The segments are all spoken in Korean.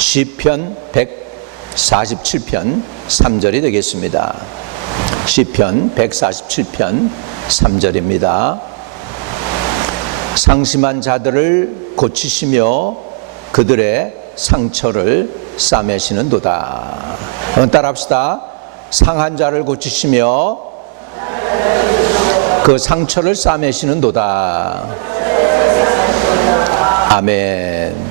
시편 147편 3절이 되겠습니다. 시편 147편 3절입니다. 상심한 자들을 고치시며 그들의 상처를 싸매시는도다. 한번 따라합시다. 상한 자를 고치시며 그 상처를 싸매시는도다. 아멘.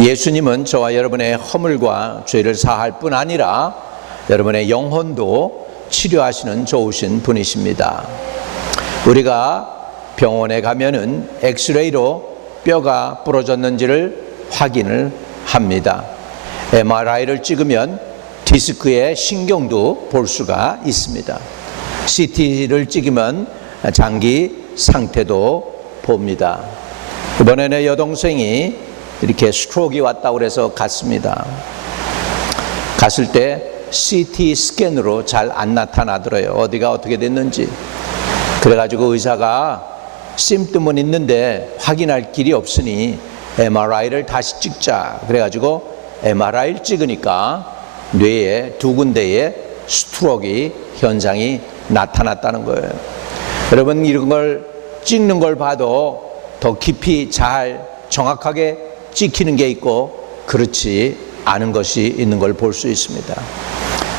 예수님은 저와 여러분의 허물과 죄를 사할 뿐 아니라 여러분의 영혼도 치료하시는 좋으신 분이십니다. 우리가 병원에 가면은 엑스레이로 뼈가 부러졌는지를 확인을 합니다. MRI를 찍으면 디스크의 신경도 볼 수가 있습니다. CT를 찍으면 장기 상태도 봅니다. 이번에 내 여동생이 이렇게 스트로크가 왔다고 그래서 갔습니다. 갔을 때 CT 스캔으로 잘 안 나타나더래요. 어디가 어떻게 됐는지. 그래가지고 의사가 심뜸은 있는데 확인할 길이 없으니 MRI를 다시 찍자. 그래가지고 MRI를 찍으니까 뇌에 두 군데에 스트로크 현상이 나타났다는 거예요. 여러분, 이런 걸 찍는 걸 봐도 더 깊이 잘 정확하게 찍히는 게 있고 그렇지 않은 것이 있는 걸 볼 수 있습니다.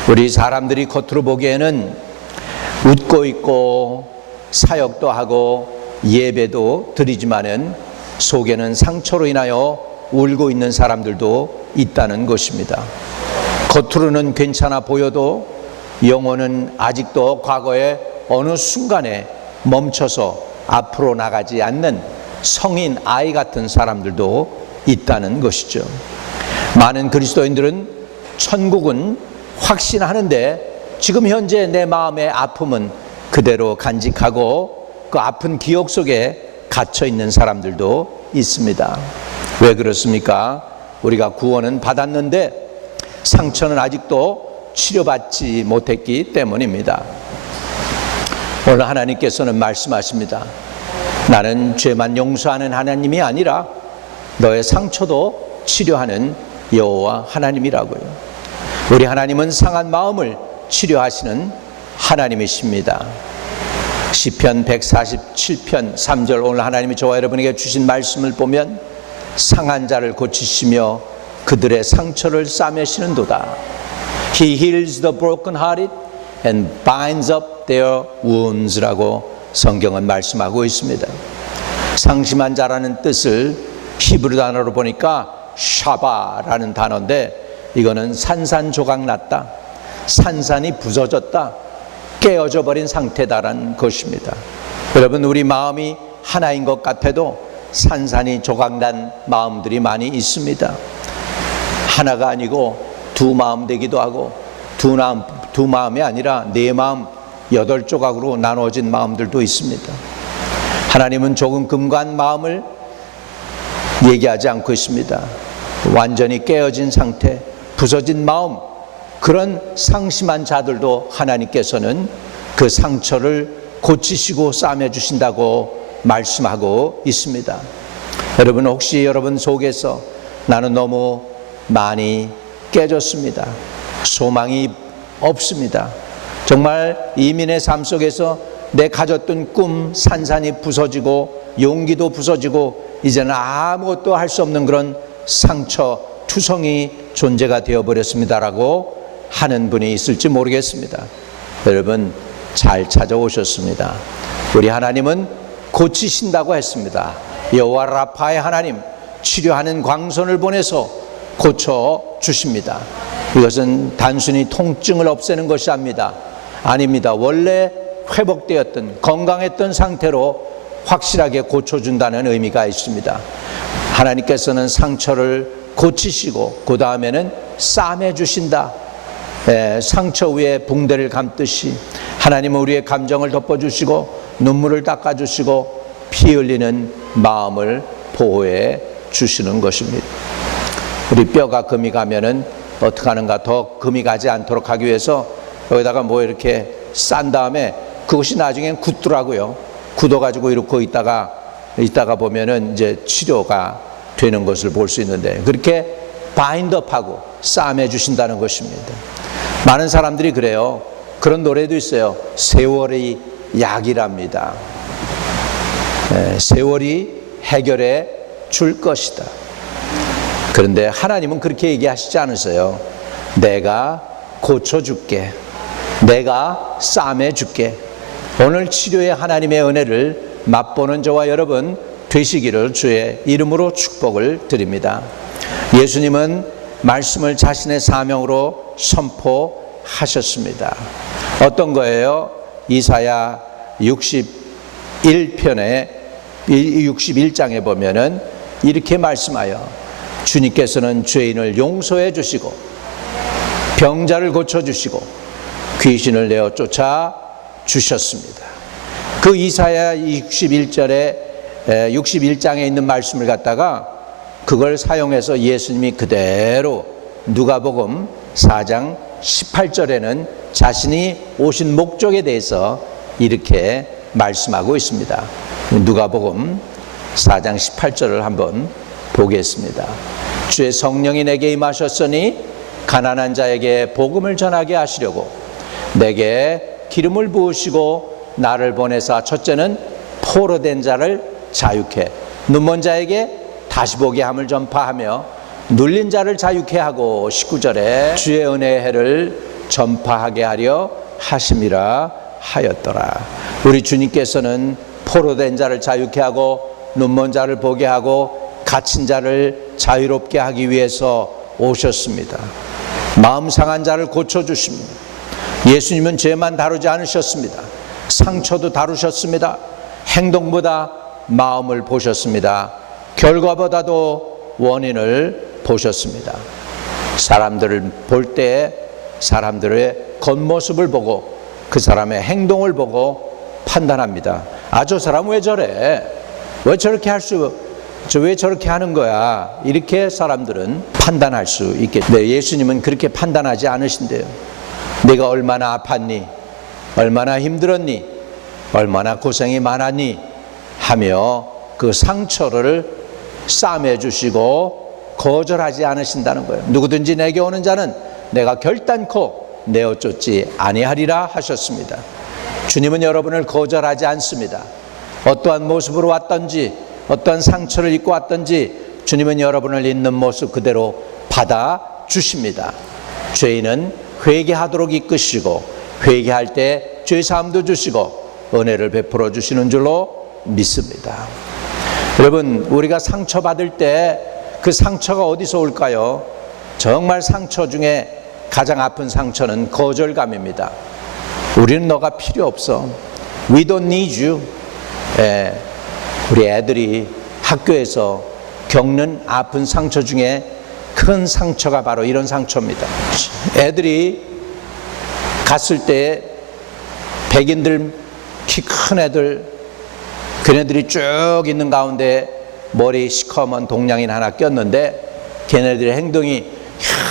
우리 사람들이 겉으로 보기에는 웃고 있고 사역도 하고 예배도 드리지만은 속에는 상처로 인하여 울고 있는 사람들도 있다는 것입니다. 겉으로는 괜찮아 보여도 영혼은 아직도 과거의 어느 순간에 멈춰서 앞으로 나가지 않는 성인 아이 같은 사람들도 있다는 것이죠. 많은 그리스도인들은 천국은 확신하는데 지금 현재 내 마음의 아픔은 그대로 간직하고 그 아픈 기억 속에 갇혀 있는 사람들도 있습니다. 왜 그렇습니까? 우리가 구원은 받았는데 상처는 아직도 치료받지 못했기 때문입니다. 오늘 하나님께서는 말씀하십니다. 나는 죄만 용서하는 하나님이 아니라 너의 상처도 치료하는 여호와 하나님이라고요. 우리 하나님은 상한 마음을 치료하시는 하나님이십니다. 시편 147편 3절, 오늘 하나님이 저와 여러분에게 주신 말씀을 보면 상한 자를 고치시며 그들의 상처를 싸매시는도다. He heals the brokenhearted and binds up their wounds라고 성경은 말씀하고 있습니다. 상심한 자라는 뜻을 히브리 단어로 보니까 샤바라는 단어인데 이거는 산산조각 났다, 산산이 부서졌다, 깨어져 버린 상태다라는 것입니다. 여러분, 우리 마음이 하나인 것 같아도 산산이 조각난 마음들이 많이 있습니다. 하나가 아니고 두 마음 되기도 하고 두 마음이 아니라 네 마음 8조각으로 나눠진 마음들도 있습니다. 하나님은 조금 금관 마음을 얘기하지 않고 있습니다. 완전히 깨어진 상태, 부서진 마음, 그런 상심한 자들도 하나님께서는 그 상처를 고치시고 싸매주신다고 말씀하고 있습니다. 여러분, 혹시 여러분 속에서 나는 너무 많이 깨졌습니다, 소망이 없습니다, 정말 이민의 삶 속에서 내 가졌던 꿈 산산이 부서지고 용기도 부서지고 이제는 아무것도 할 수 없는 그런 상처 투성이 존재가 되어버렸습니다라고 하는 분이 있을지 모르겠습니다. 여러분, 잘 찾아오셨습니다. 우리 하나님은 고치신다고 했습니다. 여호와 라파의 하나님, 치료하는 광선을 보내서 고쳐주십니다. 이것은 단순히 통증을 없애는 것이 아닙니다. 원래 회복되었던 건강했던 상태로 확실하게 고쳐준다는 의미가 있습니다. 하나님께서는 상처를 고치시고 그 다음에는 싸매주신다. 상처 위에 붕대를 감듯이 하나님은 우리의 감정을 덮어주시고 눈물을 닦아주시고 피 흘리는 마음을 보호해 주시는 것입니다. 우리 뼈가 금이 가면은 어떻게 하는가, 더 금이 가지 않도록 하기 위해서 여기다가 뭐 이렇게 싼 다음에 그것이 나중엔 굳더라고요. 굳어가지고 이렇게 있다가 보면은 이제 치료가 되는 것을 볼 수 있는데, 그렇게 바인드업하고 싸매 주신다는 것입니다. 많은 사람들이 그래요. 그런 노래도 있어요. 세월이 약이랍니다. 세월이 해결해 줄 것이다. 그런데 하나님은 그렇게 얘기하시지 않으세요. 내가 고쳐줄게. 내가 싸매줄게. 오늘 치료의 하나님의 은혜를 맛보는 저와 여러분 되시기를 주의 이름으로 축복을 드립니다. 예수님은 말씀을 자신의 사명으로 선포하셨습니다. 어떤 거예요? 이사야 61장에 보면은 이렇게 말씀하여 주님께서는 죄인을 용서해 주시고 병자를 고쳐 주시고 귀신을 내어 쫓아 주셨습니다. 그 이사야 61장에 있는 말씀을 갖다가 그걸 사용해서 예수님이 그대로 누가복음 4장 18절에는 자신이 오신 목적에 대해서 이렇게 말씀하고 있습니다. 누가복음 4장 18절을 한번 보겠습니다. 주의 성령이 내게 임하셨으니 가난한 자에게 복음을 전하게 하시려고 내게 기름을 부으시고 나를 보내사 첫째는 포로된 자를 자유케 눈먼 자에게 다시 보게 함을 전파하며 눌린 자를 자유케 하고 19절에 주의 은혜의 해를 전파하게 하려 하심이라 하였더라. 우리 주님께서는 포로된 자를 자유케 하고 눈먼 자를 보게 하고 갇힌 자를 자유롭게 하기 위해서 오셨습니다. 마음 상한 자를 고쳐주십니다. 예수님은 죄만 다루지 않으셨습니다. 상처도 다루셨습니다. 행동보다 마음을 보셨습니다. 결과보다도 원인을 보셨습니다. 사람들을 볼 때 사람들의 겉모습을 보고 그 사람의 행동을 보고 판단합니다. 아, 저 사람 왜 저래? 왜 저렇게 왜 저렇게 하는 거야? 이렇게 사람들은 판단할 수 있겠죠. 네, 예수님은 그렇게 판단하지 않으신대요. 네가 얼마나 아팠니? 얼마나 힘들었니? 얼마나 고생이 많았니? 하며 그 상처를 싸매 주시고 거절하지 않으신다는 거예요. 누구든지 내게 오는 자는 내가 결단코 내어 쫓지 아니하리라 하셨습니다. 주님은 여러분을 거절하지 않습니다. 어떠한 모습으로 왔든지 어떠한 상처를 입고 왔든지 주님은 여러분을 있는 모습 그대로 받아 주십니다. 죄인은 회개하도록 이끄시고 회개할 때 죄사함도 주시고 은혜를 베풀어 주시는 줄로 믿습니다. 여러분, 우리가 상처받을 때 그 상처가 어디서 올까요? 정말 상처 중에 가장 아픈 상처는 거절감입니다. 우리는 너가 필요 없어. We don't need you. 우리 애들이 학교에서 겪는 아픈 상처 중에 큰 상처가 바로 이런 상처입니다. 애들이 갔을 때 백인들, 키 큰 애들, 그네들이 쭉 있는 가운데 머리 시커먼 동양인 하나 꼈는데 걔네들의 행동이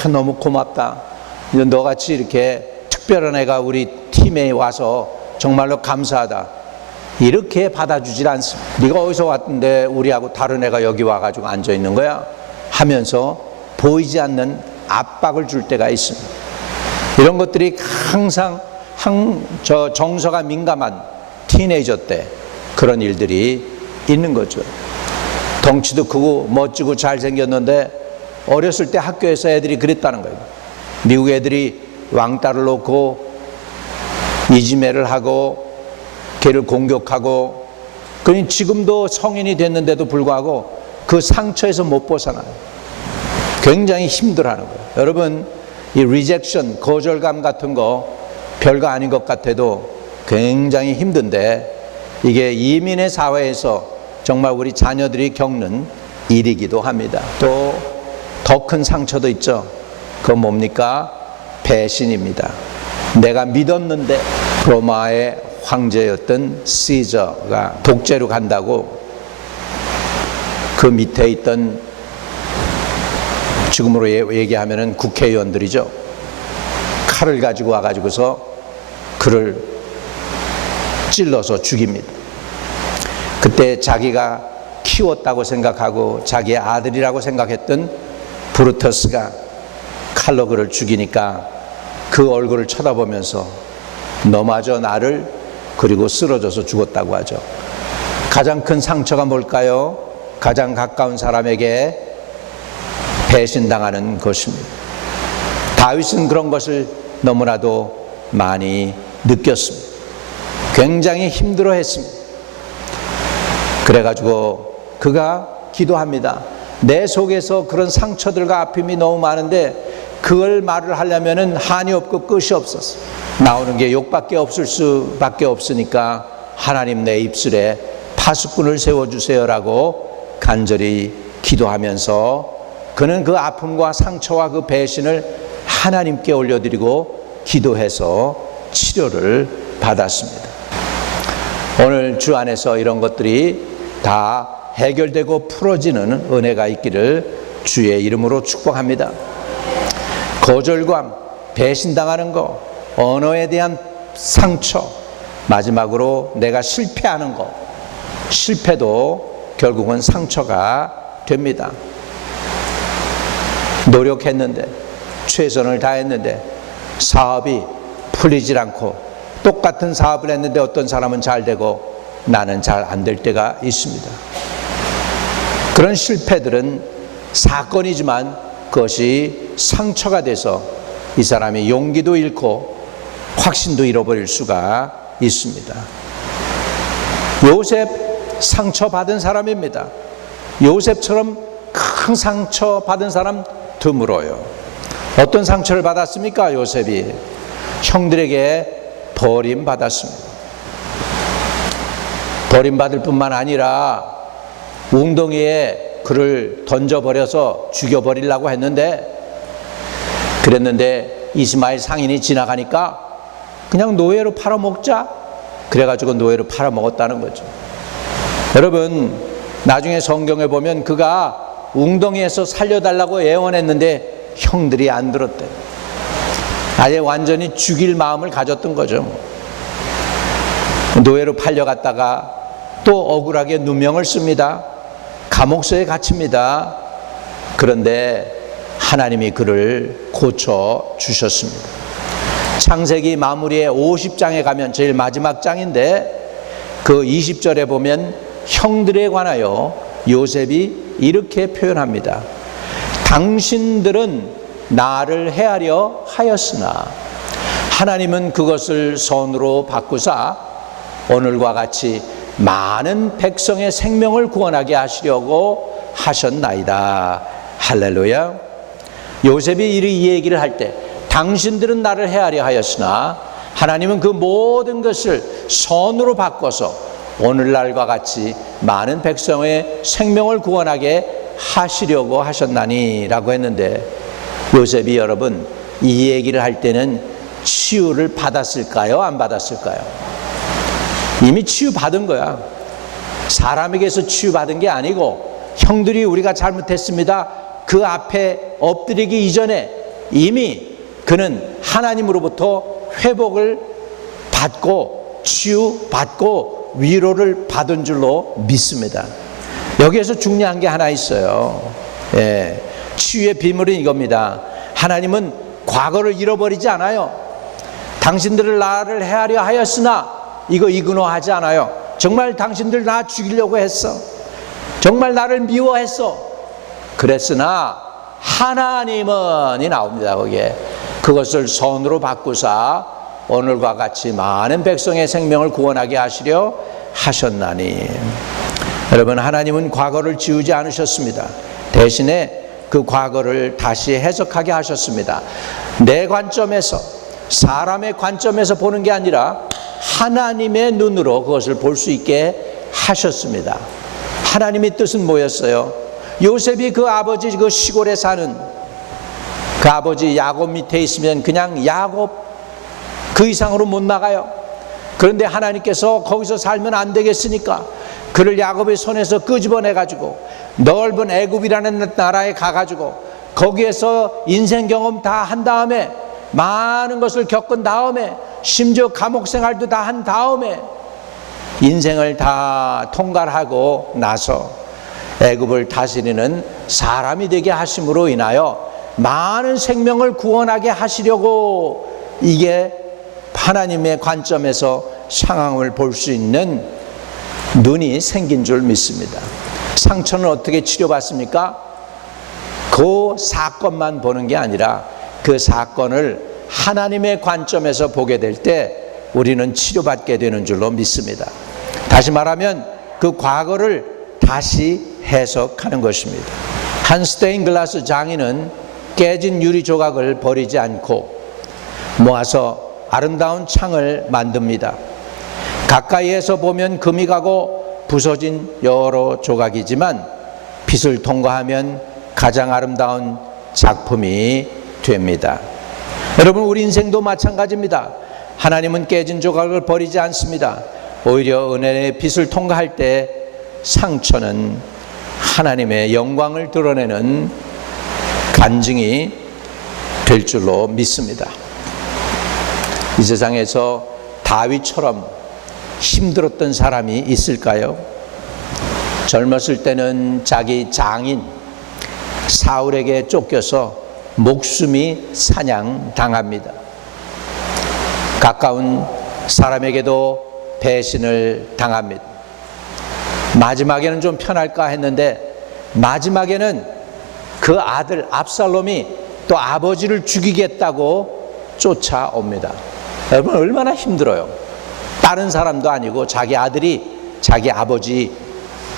너무 고맙다. 너같이 이렇게 특별한 애가 우리 팀에 와서 정말로 감사하다. 이렇게 받아주질 않습니다. 네가 어디서 왔는데 우리하고 다른 애가 여기 와가지고 앉아있는 거야? 하면서 보이지 않는 압박을 줄 때가 있습니다. 이런 것들이 항상 정서가 민감한 티네이저 때 그런 일들이 있는 거죠. 덩치도 크고 멋지고 잘생겼는데 어렸을 때 학교에서 애들이 그랬다는 거예요. 미국 애들이 왕따를 놓고 이지매를 하고 걔를 공격하고, 그러니 지금도 성인이 됐는데도 불구하고 그 상처에서 못 벗어나요. 굉장히 힘들어하는 거예요. 여러분, 이 리젝션, 거절감 같은 거 별거 아닌 것 같아도 굉장히 힘든데 이게 이민의 사회에서 정말 우리 자녀들이 겪는 일이기도 합니다. 또 더 큰 상처도 있죠. 그건 뭡니까? 배신입니다. 내가 믿었는데 로마의 황제였던 시저가 독재로 간다고 그 밑에 있던, 지금으로 얘기하면은 국회의원들이죠. 칼을 가지고 와가지고서 그를 찔러서 죽입니다. 그때 자기가 키웠다고 생각하고 자기의 아들이라고 생각했던 브루터스가 칼로 그를 죽이니까 그 얼굴을 쳐다보면서 너마저 나를, 그리고 쓰러져서 죽었다고 하죠. 가장 큰 상처가 뭘까요? 가장 가까운 사람에게 배신당하는 것입니다. 다윗은 그런 것을 너무나도 많이 느꼈습니다. 굉장히 힘들어했습니다. 그래가지고 그가 기도합니다. 내 속에서 그런 상처들과 아픔이 너무 많은데 그걸 말을 하려면은 한이 없고 끝이 없었어. 나오는 게 욕밖에 없을 수밖에 없으니까 하나님 내 입술에 파수꾼을 세워주세요라고 간절히 기도하면서 그는 그 아픔과 상처와 그 배신을 하나님께 올려드리고 기도해서 치료를 받았습니다. 오늘 주 안에서 이런 것들이 다 해결되고 풀어지는 은혜가 있기를 주의 이름으로 축복합니다. 거절감, 배신당하는 거, 언어에 대한 상처, 마지막으로 내가 실패하는 거, 실패도 결국은 상처가 됩니다. 노력했는데, 최선을 다했는데 사업이 풀리질 않고, 똑같은 사업을 했는데 어떤 사람은 잘 되고 나는 잘 안 될 때가 있습니다. 그런 실패들은 사건이지만 그것이 상처가 돼서 이 사람이 용기도 잃고 확신도 잃어버릴 수가 있습니다. 요셉 상처받은 사람입니다. 요셉처럼 큰 상처받은 사람 드물어요. 어떤 상처를 받았습니까? 요셉이 형들에게 버림받았습니다. 버림받을 뿐만 아니라 웅덩이에 그를 던져버려서 죽여버리려고 그랬는데 이스마엘 상인이 지나가니까 그냥 노예로 팔아먹자, 그래가지고 노예로 팔아먹었다는 거죠. 여러분, 나중에 성경에 보면 그가 웅덩이에서 살려달라고 애원했는데 형들이 안 들었대. 아예 완전히 죽일 마음을 가졌던 거죠. 노예로 팔려갔다가 또 억울하게 누명을 씁니다. 감옥소에 갇힙니다. 그런데 하나님이 그를 고쳐 주셨습니다. 창세기 마무리에 50장에 가면 제일 마지막 장인데 그 20절에 보면 형들에 관하여 요셉이 이렇게 표현합니다. 당신들은 나를 해하려 하였으나 하나님은 그것을 선으로 바꾸사 오늘과 같이 많은 백성의 생명을 구원하게 하시려고 하셨나이다. 할렐루야. 요셉이 이 얘기를 할 때 당신들은 나를 해하려 하였으나 하나님은 그 모든 것을 선으로 바꿔서 오늘날과 같이 많은 백성의 생명을 구원하게 하시려고 하셨나니 라고 했는데, 요셉이 여러분 이 얘기를 할 때는 치유를 받았을까요? 안 받았을까요? 이미 치유받은 거야. 사람에게서 치유받은 게 아니고 형들이 우리가 잘못했습니다, 그 앞에 엎드리기 이전에 이미 그는 하나님으로부터 회복을 받고 치유받고 위로를 받은 줄로 믿습니다. 여기에서 중요한 게 하나 있어요. 치유의 비밀은 이겁니다. 하나님은 과거를 잃어버리지 않아요. 당신들을 나를 해하려 하였으나 이거 이근호하지 않아요. 정말 당신들 나 죽이려고 했어. 정말 나를 미워했어. 그랬으나 하나님은 이 나옵니다. 거기에 그것을 선으로 바꾸사 오늘과 같이 많은 백성의 생명을 구원하게 하시려 하셨나니. 여러분, 하나님은 과거를 지우지 않으셨습니다. 대신에 그 과거를 다시 해석하게 하셨습니다. 내 관점에서, 사람의 관점에서 보는 게 아니라 하나님의 눈으로 그것을 볼 수 있게 하셨습니다. 하나님의 뜻은 뭐였어요? 요셉이 그 아버지 그 시골에 사는 그 아버지 야곱 밑에 있으면 그냥 야곱, 그 이상으로 못 나가요. 그런데 하나님께서 거기서 살면 안 되겠으니까 그를 야곱의 손에서 끄집어내 가지고 넓은 애굽이라는 나라에 가가지고 거기에서 인생 경험 다 한 다음에, 많은 것을 겪은 다음에, 심지어 감옥 생활도 다 한 다음에 인생을 다 통과하고 나서 애굽을 다스리는 사람이 되게 하심으로 인하여 많은 생명을 구원하게 하시려고, 이게 하나님의 관점에서 상황을 볼 수 있는 눈이 생긴 줄 믿습니다. 상처는 어떻게 치료받습니까? 그 사건만 보는 게 아니라 그 사건을 하나님의 관점에서 보게 될 때 우리는 치료받게 되는 줄로 믿습니다. 다시 말하면 그 과거를 다시 해석하는 것입니다. 한 스테인글라스 장인은 깨진 유리 조각을 버리지 않고 모아서 아름다운 창을 만듭니다. 가까이에서 보면 금이 가고 부서진 여러 조각이지만 빛을 통과하면 가장 아름다운 작품이 됩니다. 여러분, 우리 인생도 마찬가지입니다. 하나님은 깨진 조각을 버리지 않습니다. 오히려 은혜의 빛을 통과할 때 상처는 하나님의 영광을 드러내는 간증이 될 줄로 믿습니다. 이 세상에서 다윗처럼 힘들었던 사람이 있을까요? 젊었을 때는 자기 장인 사울에게 쫓겨서 목숨이 사냥당합니다. 가까운 사람에게도 배신을 당합니다. 마지막에는 좀 편할까 했는데 마지막에는 그 아들 압살롬이 또 아버지를 죽이겠다고 쫓아옵니다. 여러분, 얼마나 힘들어요. 다른 사람도 아니고 자기 아들이 자기 아버지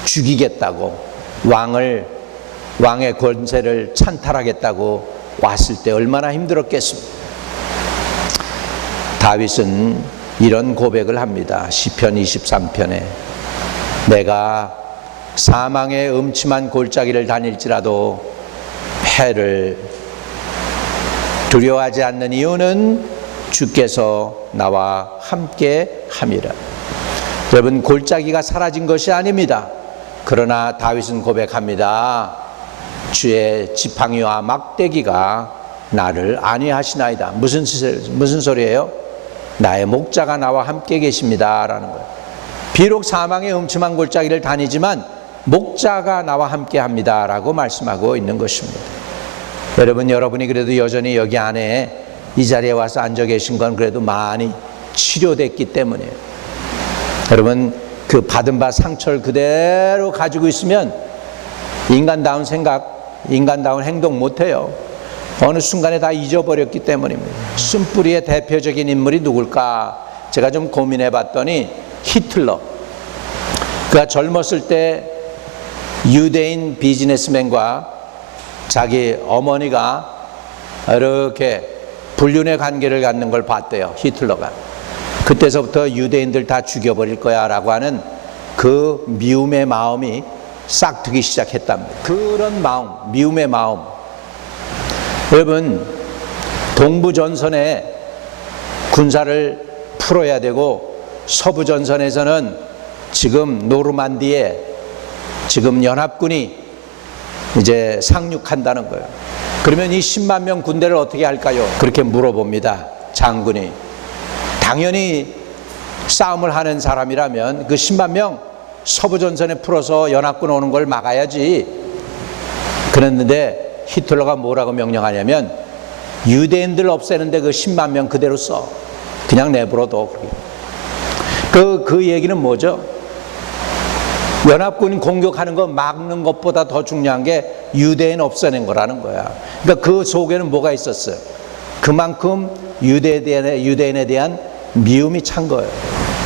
죽이겠다고, 왕의 권세를 찬탈하겠다고 왔을 때 얼마나 힘들었겠습니까? 다윗은 이런 고백을 합니다. 시편 23편에 내가 사망의 음침한 골짜기를 다닐지라도 해를 두려워하지 않는 이유는 주께서 나와 함께 함이라. 여러분, 골짜기가 사라진 것이 아닙니다. 그러나 다윗은 고백합니다. 주의 지팡이와 막대기가 나를 안위하시나이다. 무슨 소리예요? 나의 목자가 나와 함께 계십니다 라는 거예요. 비록 사망의 음침한 골짜기를 다니지만 목자가 나와 함께 합니다 라고 말씀하고 있는 것입니다. 여러분이 그래도 여전히 여기 안에 이 자리에 와서 앉아 계신 건 그래도 많이 치료됐기 때문이에요. 여러분, 그 받은 바 상처를 그대로 가지고 있으면 인간다운 생각, 인간다운 행동 못해요. 어느 순간에 다 잊어버렸기 때문입니다. 쓴뿌리의 대표적인 인물이 누굴까? 제가 좀 고민해 봤더니 히틀러. 그가 젊었을 때 유대인 비즈니스맨과 자기 어머니가 이렇게 불륜의 관계를 갖는 걸 봤대요. 히틀러가. 그때서부터 유대인들 다 죽여버릴 거야 라고 하는 그 미움의 마음이 싹트기 시작했답니다. 그런 마음, 미움의 마음. 여러분, 동부전선에 군사를 풀어야 되고 서부전선에서는 지금 노르만디에 지금 연합군이 이제 상륙한다는 거예요. 그러면 이 10만 명 군대를 어떻게 할까요? 그렇게 물어봅니다. 장군이. 당연히 싸움을 하는 사람이라면 그 10만 명 서부전선에 풀어서 연합군 오는 걸 막아야지. 그랬는데 히틀러가 뭐라고 명령하냐면 유대인들 없애는데 그 10만 명 그대로 써. 그냥 내버려둬. 그 얘기는 뭐죠? 연합군 공격하는 거 막는 것보다 더 중요한 게 유대인 없애는 거라는 거야. 그러니까 그 속에는 뭐가 있었어요? 그만큼 유대인에 대한 미움이 찬 거예요.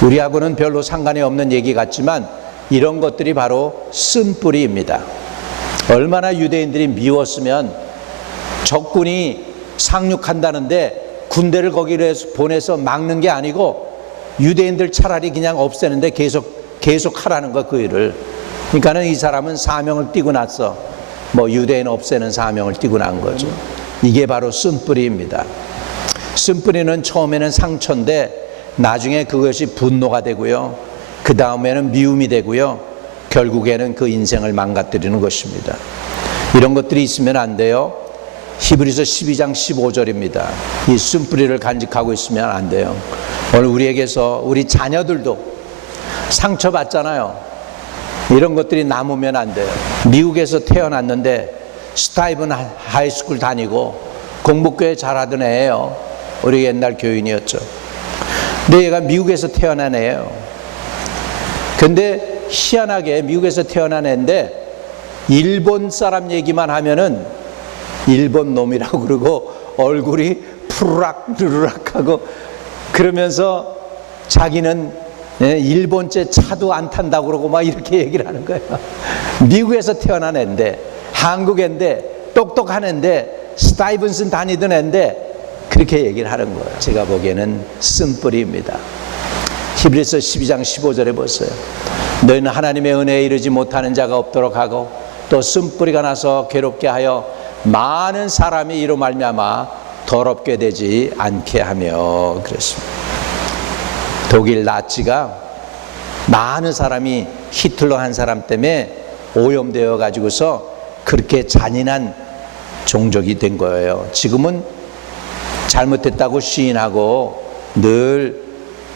우리하고는 별로 상관이 없는 얘기 같지만 이런 것들이 바로 쓴뿌리입니다. 얼마나 유대인들이 미웠으면 적군이 상륙한다는데 군대를 거기로 보내서 막는 게 아니고 유대인들 차라리 그냥 없애는데 계속 하라는 거, 그 일을. 그러니까는 이 사람은 사명을 띠고 났어. 뭐 유대인 없애는 사명을 띠고 난 거죠. 이게 바로 쓴뿌리입니다. 쓴뿌리는 처음에는 상처인데 나중에 그것이 분노가 되고요. 그 다음에는 미움이 되고요. 결국에는 그 인생을 망가뜨리는 것입니다. 이런 것들이 있으면 안 돼요. 히브리서 12장 15절입니다. 이 쓴뿌리를 간직하고 있으면 안 돼요. 오늘 우리에게서 우리 자녀들도 상처받잖아요. 이런 것들이 남으면 안 돼요. 미국에서 태어났는데 스타이븐 하이스쿨 다니고 공부꽤 잘하던 애예요. 우리 옛날 교인이었죠. 근데 얘가 미국에서 태어난 애예요. 근데 희한하게 미국에서 태어난 애인데 일본 사람 얘기만 하면은 일본 놈이라고 그러고 얼굴이 푸르락 누르락하고 그러면서 자기는 일본제 차도 안 탄다고 그러고 막 이렇게 얘기를 하는 거예요. 미국에서 태어난 애인데 한국 애인데 똑똑한 애인데 스타이븐슨 다니던 애인데 그렇게 얘기를 하는 거예요. 제가 보기에는 쓴뿌리입니다. 히브리서 12장 15절에 보세요. 너희는 하나님의 은혜에 이르지 못하는 자가 없도록 하고 또 쓴뿌리가 나서 괴롭게 하여 많은 사람이 이로 말미암아 더럽게 되지 않게 하며 그랬습니다. 독일 나치가 많은 사람이 히틀러 한 사람 때문에 오염되어 가지고서 그렇게 잔인한 종족이 된 거예요. 지금은 잘못했다고 시인하고 늘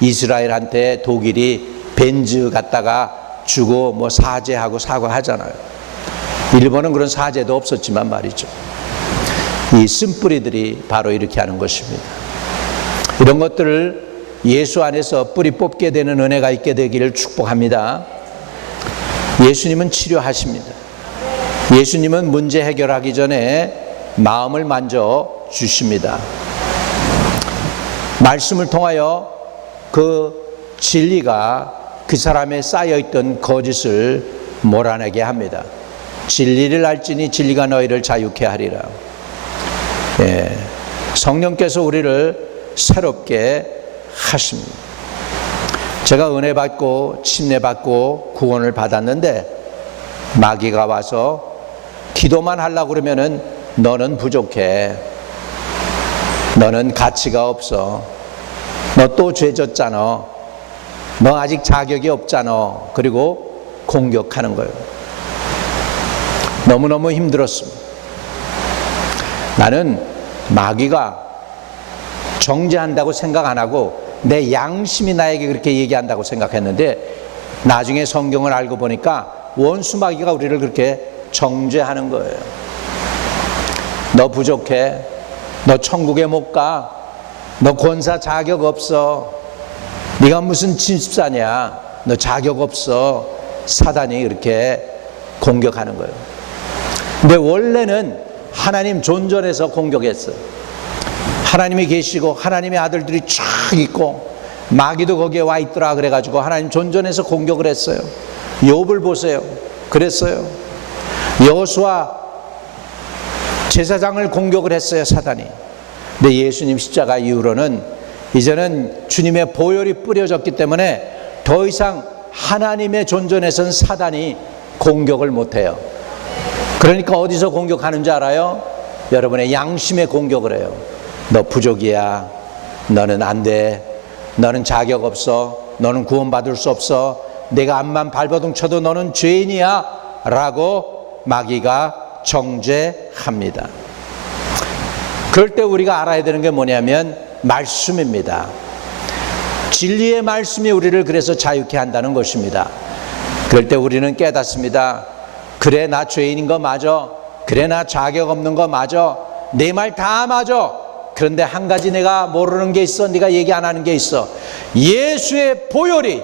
이스라엘한테 독일이 벤즈 갖다가 주고 뭐 사죄하고 사과하잖아요. 일본은 그런 사죄도 없었지만 말이죠. 이 쓴뿌리들이 바로 이렇게 하는 것입니다. 이런 것들을 예수 안에서 뿌리 뽑게 되는 은혜가 있게 되기를 축복합니다. 예수님은 치료하십니다. 예수님은 문제 해결하기 전에 마음을 만져 주십니다. 말씀을 통하여 그 진리가 그 사람에 쌓여있던 거짓을 몰아내게 합니다. 진리를 알지니 진리가 너희를 자유케 하리라. 성령께서 우리를 새롭게 하십니다. 제가 은혜 받고 침례 받고 구원을 받았는데 마귀가 와서 기도만 하려고 그러면은 너는 부족해. 너는 가치가 없어. 너 또 죄 졌잖아. 너 아직 자격이 없잖아. 그리고 공격하는 거예요. 너무너무 힘들었습니다. 나는 마귀가 정죄한다고 생각 안 하고 내 양심이 나에게 그렇게 얘기한다고 생각했는데 나중에 성경을 알고 보니까 원수 마귀가 우리를 그렇게 정죄하는 거예요. 너 부족해. 너 천국에 못 가. 너 권사 자격 없어. 네가 무슨 집사냐. 너 자격 없어. 사단이 이렇게 공격하는 거예요. 근데 원래는 하나님 존전에서 공격했어요. 하나님이 계시고 하나님의 아들들이 쫙 있고 마귀도 거기에 와 있더라 그래가지고 하나님 존전에서 공격을 했어요. 욥을 보세요. 그랬어요. 여호수아 제사장을 공격을 했어요, 사단이. 근데 예수님 십자가 이후로는 이제는 주님의 보혈이 뿌려졌기 때문에 더 이상 하나님의 존전에선 사단이 공격을 못해요. 그러니까 어디서 공격하는 줄 알아요? 여러분의 양심에 공격을 해요. 너 부족이야. 너는 안 돼. 너는 자격 없어. 너는 구원받을 수 없어. 내가 앞만 발버둥 쳐도 너는 죄인이야 라고 마귀가 정죄합니다. 그럴 때 우리가 알아야 되는 게 뭐냐면 말씀입니다. 진리의 말씀이 우리를 그래서 자유케 한다는 것입니다. 그럴 때 우리는 깨닫습니다. 그래, 나 죄인인 거 맞아. 그래, 나 자격 없는 거 맞아. 내 말 다 맞아. 그런데 한 가지 내가 모르는 게 있어. 네가 얘기 안 하는 게 있어. 예수의 보혈이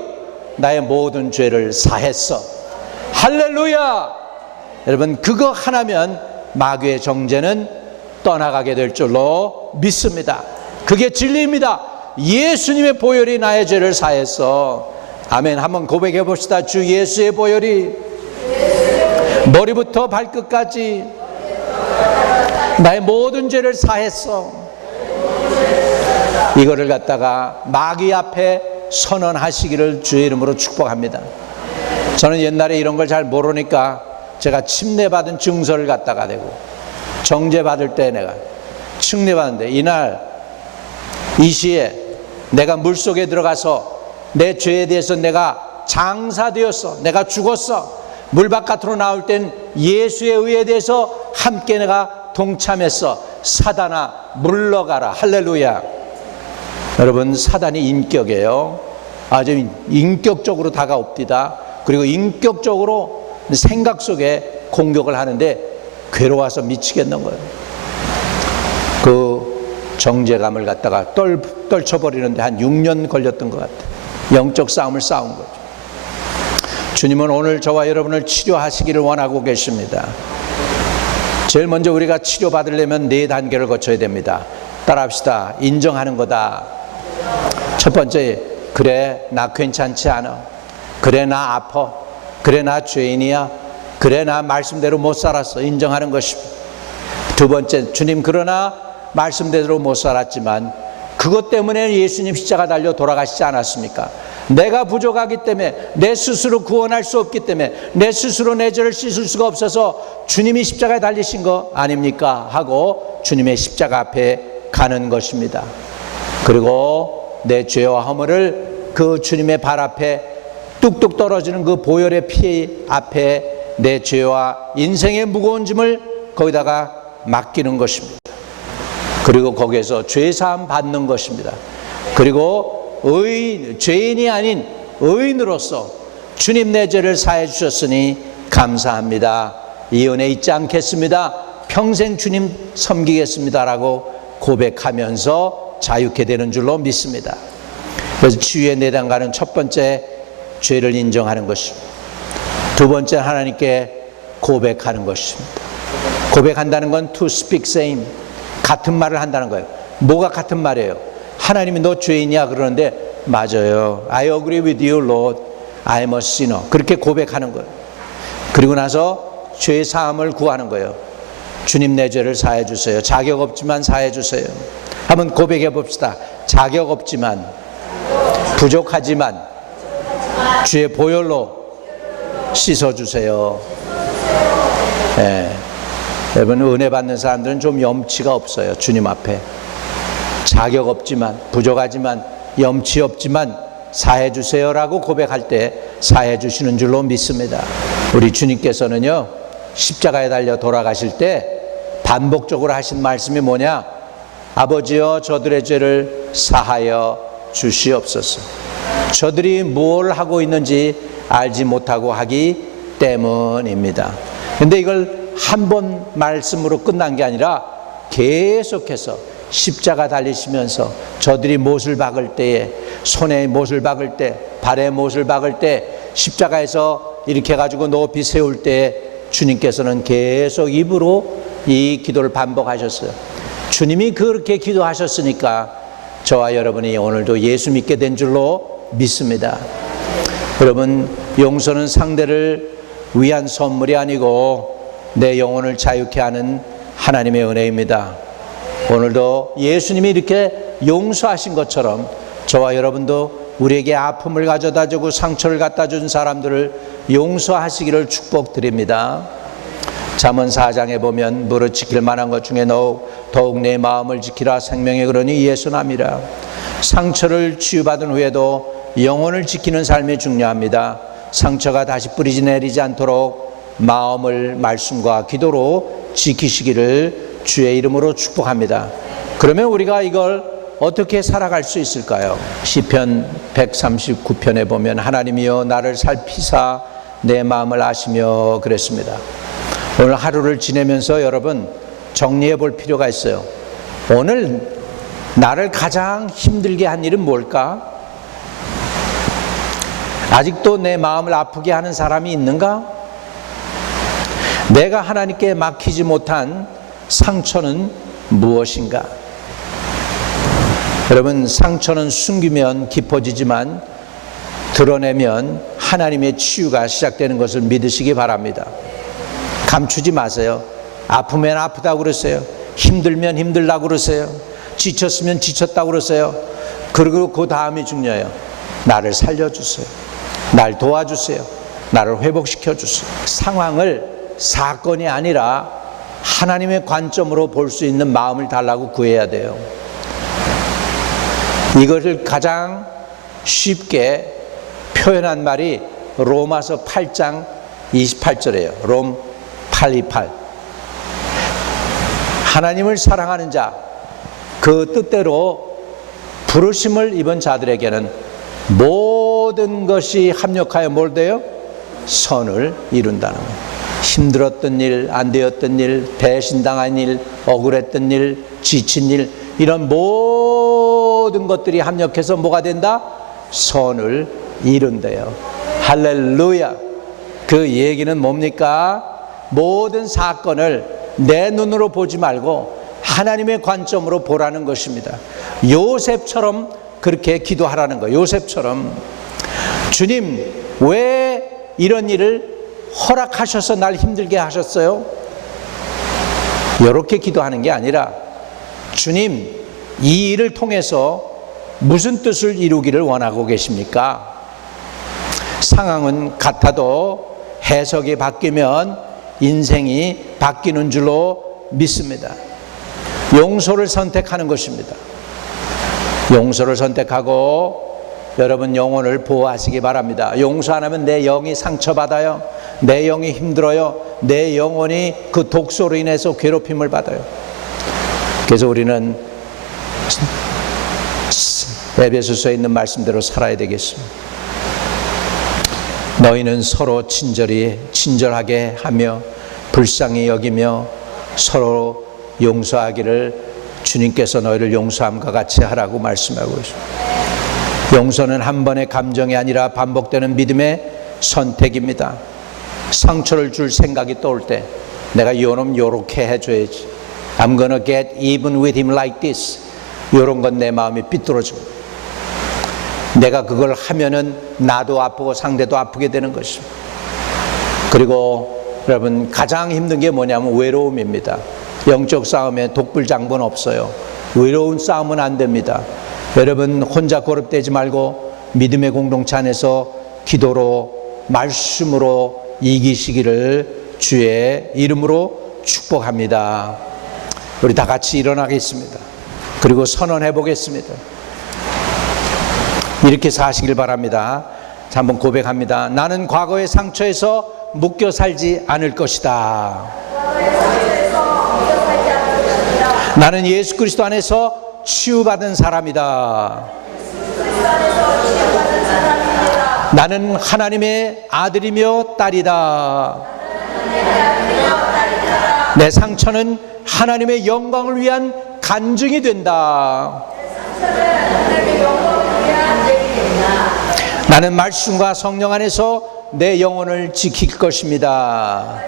나의 모든 죄를 사했어. 할렐루야. 여러분, 그거 하나면 마귀의 정죄는 떠나가게 될 줄로 믿습니다. 그게 진리입니다. 예수님의 보혈이 나의 죄를 사했어. 아멘. 한번 고백해 봅시다. 주 예수의 보혈이 머리부터 발끝까지 나의 모든 죄를 사했어. 이거를 갖다가 마귀 앞에 선언하시기를 주의 이름으로 축복합니다. 저는 옛날에 이런 걸 잘 모르니까 제가 침례받은 증서를 갖다가 대고 정죄받을 때 내가 침례받는데 이날 이 시에 내가 물속에 들어가서 내 죄에 대해서 내가 장사되었어. 내가 죽었어. 물 바깥으로 나올 땐 예수의 의에 대해서 함께 내가 동참했어. 사단아 물러가라. 할렐루야. 여러분, 사단이 인격이에요. 아주 인격적으로 다가옵니다. 그리고 인격적으로 생각 속에 공격을 하는데 괴로워서 미치겠는 거예요. 그 정죄감을 갖다가 떨쳐버리는데 한 6년 걸렸던 것 같아요. 영적 싸움을 싸운 거죠. 주님은 오늘 저와 여러분을 치료하시기를 원하고 계십니다. 제일 먼저 우리가 치료받으려면 4단계를 거쳐야 됩니다. 따라합시다. 인정하는 거다. 첫 번째, 그래 나 괜찮지 않아. 그래 나 아파. 그래 나 죄인이야. 그래 나 말씀대로 못 살았어. 인정하는 것입니다. 두 번째, 주님 그러나 말씀대로 못 살았지만 그것 때문에 예수님 십자가 달려 돌아가시지 않았습니까? 내가 부족하기 때문에, 내 스스로 구원할 수 없기 때문에, 내 스스로 내 죄를 씻을 수가 없어서 주님이 십자가에 달리신 거 아닙니까? 하고 주님의 십자가 앞에 가는 것입니다. 그리고 내 죄와 허물을 그 주님의 발 앞에 뚝뚝 떨어지는 그 보혈의 피 앞에 내 죄와 인생의 무거운 짐을 거기다가 맡기는 것입니다. 그리고 거기에서 죄사함 받는 것입니다. 그리고 죄인이 아닌 의인으로서 주님 내 죄를 사해 주셨으니 감사합니다. 이 은혜 잊지 않겠습니다. 평생 주님 섬기겠습니다라고 고백하면서 자유케 되는 줄로 믿습니다. 그래서 치유의 4단계는 첫 번째, 죄를 인정하는 것입니다. 두 번째, 하나님께 고백하는 것입니다. 고백한다는 건 to speak same, 같은 말을 한다는 거예요. 뭐가 같은 말이에요? 하나님이 너 죄인이야 그러는데 맞아요. I agree with you, Lord. I am a sinner. 그렇게 고백하는 거예요. 그리고 나서 죄 사함을 구하는 거예요. 주님 내 죄를 사해 주세요. 자격 없지만 사해 주세요. 한번 고백해 봅시다. 자격 없지만, 부족하지만 주의 보혈로 씻어 주세요. 네. 여러분, 은혜 받는 사람들은 좀 염치가 없어요. 주님 앞에 자격 없지만, 부족하지만, 염치 없지만 사해 주세요라고 고백할 때 사해 주시는 줄로 믿습니다. 우리 주님께서는요, 십자가에 달려 돌아가실 때 반복적으로 하신 말씀이 뭐냐? 아버지여 저들의 죄를 사하여 주시옵소서. 저들이 뭘 하고 있는지 알지 못하고 하기 때문입니다. 근데 이걸 한 번 말씀으로 끝난 게 아니라 계속해서 십자가 달리시면서 저들이 못을 박을 때에, 손에 못을 박을 때, 발에 못을 박을 때, 십자가에서 이렇게 해가지고 높이 세울 때 주님께서는 계속 입으로 이 기도를 반복하셨어요. 주님이 그렇게 기도하셨으니까 저와 여러분이 오늘도 예수 믿게 된 줄로 믿습니다. 여러분, 용서는 상대를 위한 선물이 아니고 내 영혼을 자유케 하는 하나님의 은혜입니다. 오늘도 예수님이 이렇게 용서하신 것처럼 저와 여러분도 우리에게 아픔을 가져다 주고 상처를 갖다 준 사람들을 용서하시기를 축복드립니다. 잠언 4장에 보면 무릇 지킬 만한 것 중에 더욱 내 마음을 지키라. 생명의 근원이 예수남이라. 상처를 치유받은 후에도 영혼을 지키는 삶이 중요합니다. 상처가 다시 뿌리지 내리지 않도록 마음을 말씀과 기도로 지키시기를 주의 이름으로 축복합니다. 그러면 우리가 이걸 어떻게 살아갈 수 있을까요? 시편 139편에 보면 하나님이여 나를 살피사 내 마음을 아시며 그랬습니다. 오늘 하루를 지내면서 여러분 정리해 볼 필요가 있어요. 오늘 나를 가장 힘들게 한 일은 뭘까? 아직도 내 마음을 아프게 하는 사람이 있는가? 내가 하나님께 맡기지 못한 상처는 무엇인가? 여러분, 상처는 숨기면 깊어지지만 드러내면 하나님의 치유가 시작되는 것을 믿으시기 바랍니다. 감추지 마세요. 아프면 아프다고 그러세요. 힘들면 힘들다고 그러세요. 지쳤으면 지쳤다고 그러세요. 그리고 그 다음이 중요해요. 나를 살려주세요. 날 도와주세요. 나를 회복시켜주세요. 상황을 사건이 아니라 하나님의 관점으로 볼 수 있는 마음을 달라고 구해야 돼요. 이것을 가장 쉽게 표현한 말이 로마서 8장 28절이에요. 롬 8:28. 하나님을 사랑하는 자, 그 뜻대로 부르심을 입은 자들에게는 모든 것이 합력하여 뭘 돼요? 선을 이룬다는 거예요. 힘들었던 일, 안 되었던 일, 배신당한 일, 억울했던 일, 지친 일, 이런 모든 것들이 합력해서 뭐가 된다? 선을 이룬대요. 할렐루야. 그 얘기는 뭡니까? 모든 사건을 내 눈으로 보지 말고 하나님의 관점으로 보라는 것입니다. 요셉처럼 그렇게 기도하라는 거예요. 요셉처럼, 주님 왜 이런 일을 허락하셔서 날 힘들게 하셨어요? 이렇게 기도하는 게 아니라, 주님 이 일을 통해서 무슨 뜻을 이루기를 원하고 계십니까? 상황은 같아도 해석이 바뀌면 인생이 바뀌는 줄로 믿습니다. 용서를 선택하는 것입니다. 용서를 선택하고 여러분 영혼을 보호하시기 바랍니다. 용서 안 하면 내 영이 상처받아요. 내 영이 힘들어요. 내 영혼이 그 독소로 인해서 괴롭힘을 받아요. 그래서 우리는 에베소서에 있는 말씀대로 살아야 되겠습니다. 너희는 서로 친절하게 하며 불쌍히 여기며 서로 용서하기를 주님께서 너희를 용서함과 같이 하라고 말씀하고 있습니다. 용서는 한 번의 감정이 아니라 반복되는 믿음의 선택입니다. 상처를 줄 생각이 떠올 때 내가 이놈 요렇게 해줘야지, I'm gonna get even with him like this, 이런 건 내 마음이 삐뚤어집니다. 내가 그걸 하면은 나도 아프고 상대도 아프게 되는 것입니다. 그리고 여러분 가장 힘든 게 뭐냐면 외로움입니다. 영적 싸움에 독불장군 없어요. 외로운 싸움은 안 됩니다. 여러분 혼자 고립되지 말고 믿음의 공동체 안에서 기도로 말씀으로 이기시기를 주의 이름으로 축복합니다. 우리 다 같이 일어나겠습니다. 그리고 선언해 보겠습니다. 이렇게 사시길 바랍니다. 자, 한번 고백합니다. 나는 과거의 상처에서 묶여 살지 않을 것이다. 나는 예수 그리스도 안에서 치유받은 사람이다. 나는 하나님의 아들이며 딸이다. 내 상처는 하나님의 영광을 위한 간증이 된다. 나는 말씀과 성령 안에서 내 영혼을 지킬 것입니다.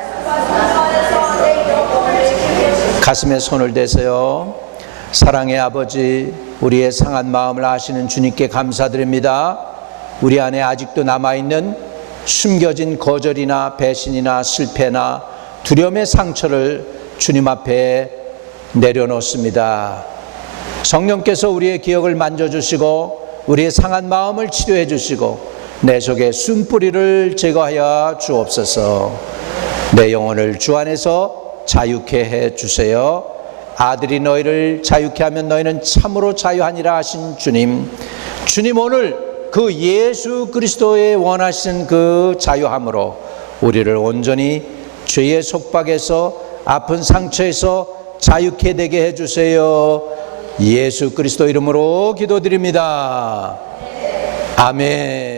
가슴에 손을 대세요. 사랑의 아버지, 우리의 상한 마음을 아시는 주님께 감사드립니다. 우리 안에 아직도 남아있는 숨겨진 거절이나 배신이나 실패나 두려움의 상처를 주님 앞에 내려놓습니다. 성령께서 우리의 기억을 만져주시고 우리의 상한 마음을 치료해 주시고 내 속의 숨뿌리를 제거하여 주옵소서. 내 영혼을 주 안에서 자유케 해 주세요. 아들이 너희를 자유케 하면 너희는 참으로 자유하니라 하신 주님, 주님 오늘 그 예수 그리스도의 원하신 그 자유함으로 우리를 온전히 죄의 속박에서 아픈 상처에서 자유케 되게 해주세요. 예수 그리스도 이름으로 기도드립니다. 아멘.